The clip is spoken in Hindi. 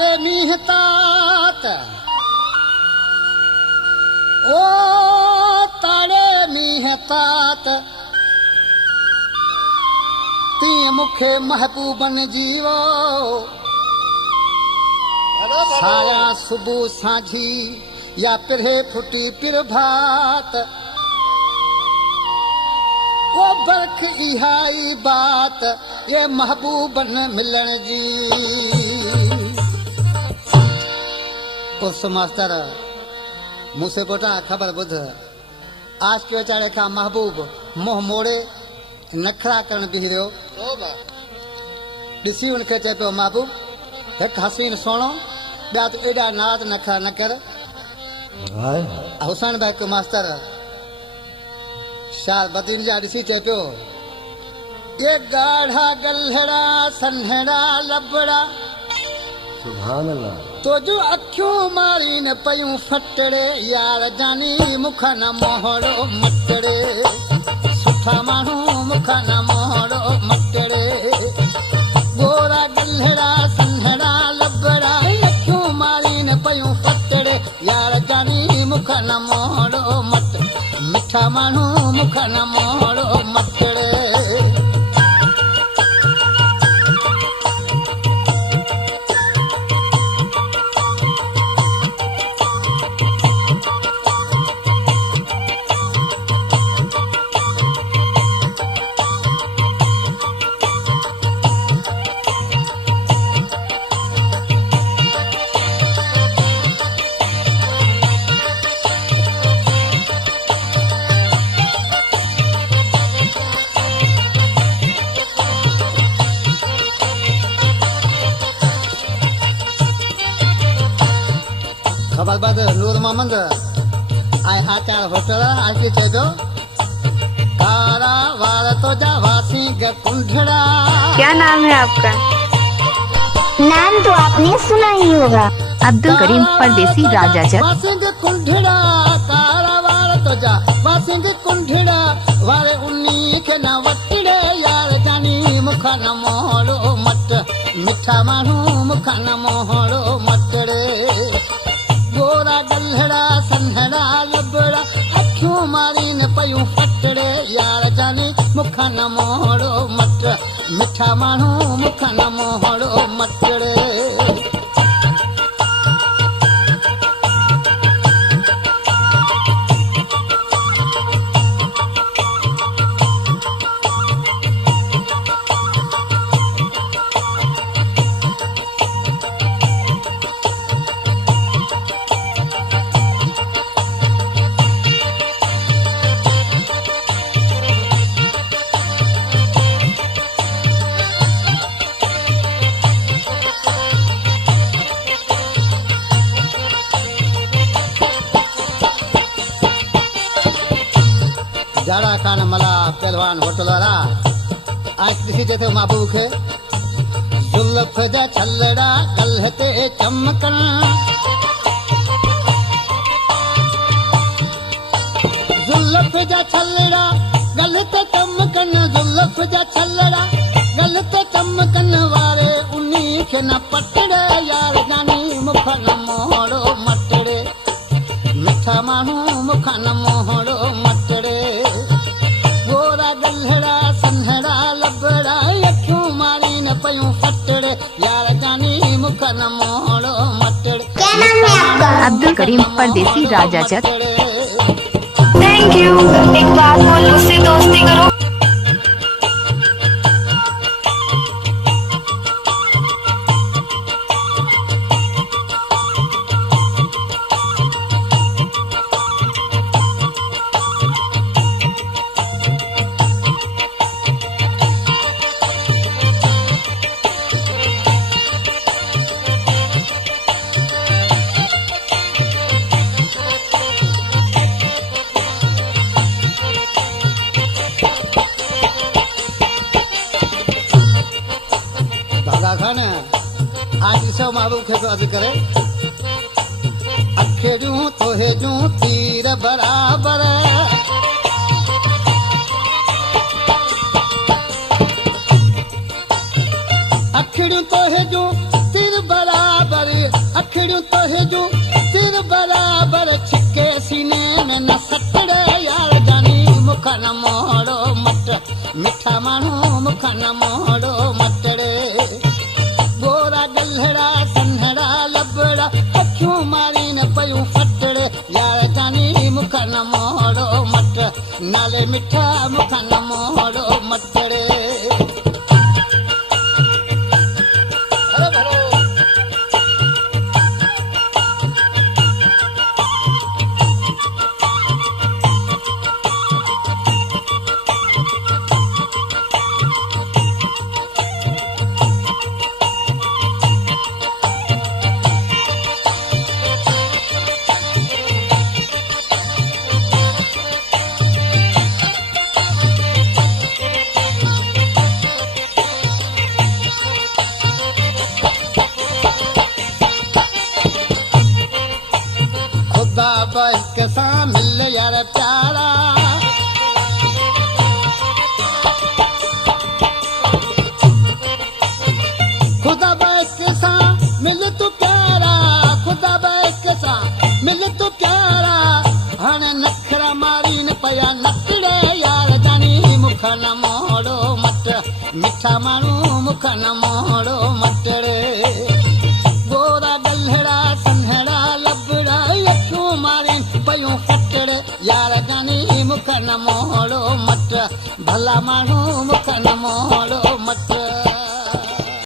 तारे मींह तात ओ तारे मींह तात तीअं मूंखे महबूबन जीवो साया सुबह सांझी या पिरे फुटी पिर भात वो बरख इहाई बात ये महबूबन मिलन जी। उस मास्टर मूंसे पुटा ख़बर ॿुध आज के वेचारे खां महबूब मोह मोड़े नखरा करण बीह रहियो ॾिसी हुनखे चए पियो महबूब हिकु हसीन सोणो ॿिया त एॾा नाराज़ नखरा न कर। हुसैन भाई हिकु मास्टर शार बदीन जा ॾिसी चए पियो ये गाढ़ा गल्हड़ा सन्हड़ा लबड़ा सुभान अल्लाह तो जो अखियूं मारी न पयूं फटड़े यार जानी मुखा न मोहड़ो मटड़े सुठा माण्हू मुखा न मोहड़ो मटड़े गोरा गल्हड़ा सन्हड़ा लबड़ा अखियूं मारी न पयूं फटड़े यार जानी मुखा न मोहड़ो मट मिठा माण्हू मुखा न मोहड़ो मटड़े। खबर बाद नूर मोहम्मद आए आचार होटल आके चेजो कारा वार तो जा वासी ग कुंढड़ा। क्या नाम है आपका? नाम तो आपने सुना ही होगा। अब्दुल करीम परदेसी राजा जट। वासी ग कुंढड़ा कारा वार तो जा वासी ग कुंढड़ा वारे उन्नी के न वटड़े यार जानी मुखा न मोहड़ो मट मिठा माण्हू मुखा न मोहड़ो मटड़े गोरा गल्हड़ा सन्हड़ा लबड़ा अखियूं मारी न पयूं फटड़े यार जानी मुखा न मोहड़ो मट मिठा माण्हू मुखा न मोहड़ो मटड़े। जाड़ा खान मला पहलवान होटल वाला आज किसी जैसे महबूब है जुल्फ जा छलड़ा गलहते चमकन जुल्फ जा छलड़ा गलहते चमकन जुल्फ जा छलड़ा गलहते चमकन वारे उन्नी के न पटड़े यार जानी मुखा न मोहड़ो मटड़े मिठा माण्हू मुखा न मोहड़ो मटड़े गोरा गल्हड़ा सन्हड़ा लबड़ा अखियूं मारी न पयूं फटड़े यार जानी मुखा न मोहड़ो मटड़े। क्या नाम है आपका? अब्दुल करीम परदेसी राजा जट। Thank you. एक बात बोल उससे दोस्ती करो। आज सब महबूब खे अर्ज करे अखेड़ू तोहे जू तीर बराबर अखेड़ू तोहे जू तीर बराबर तो हिजू सिर बराबर छिके सीने में न सतड़े यार जानी मुख न मोड़ो मट मिठा माण्हू मुख न मोड़ो मटड़े गोरा गल्हड़ा सन्हड़ा लबड़ा अखियूं मारी न पयूं फटड़े यार जानी मुख न मोड़ो मट नाले मिठा मुख न मोड़ो मटड़े हरो भरो खुदा बस सां मिल यार प्यारा खुदा बस सां मिल तू प्यारा खुदा बस सां मिल तू प्यारा हाणे नखरा मारी न पया नकड़े यार जानी मुख न मोड़ो मट मिठा माण्हू मुख न मोड़ो मटड़े गोरा गल्हड़ा सन्हड़ा लबड़ा अखियूं मारी पयूं फटड़े यार जानी मुख न मोड़ो मट भला माण्हू मुख न मोड़ो मट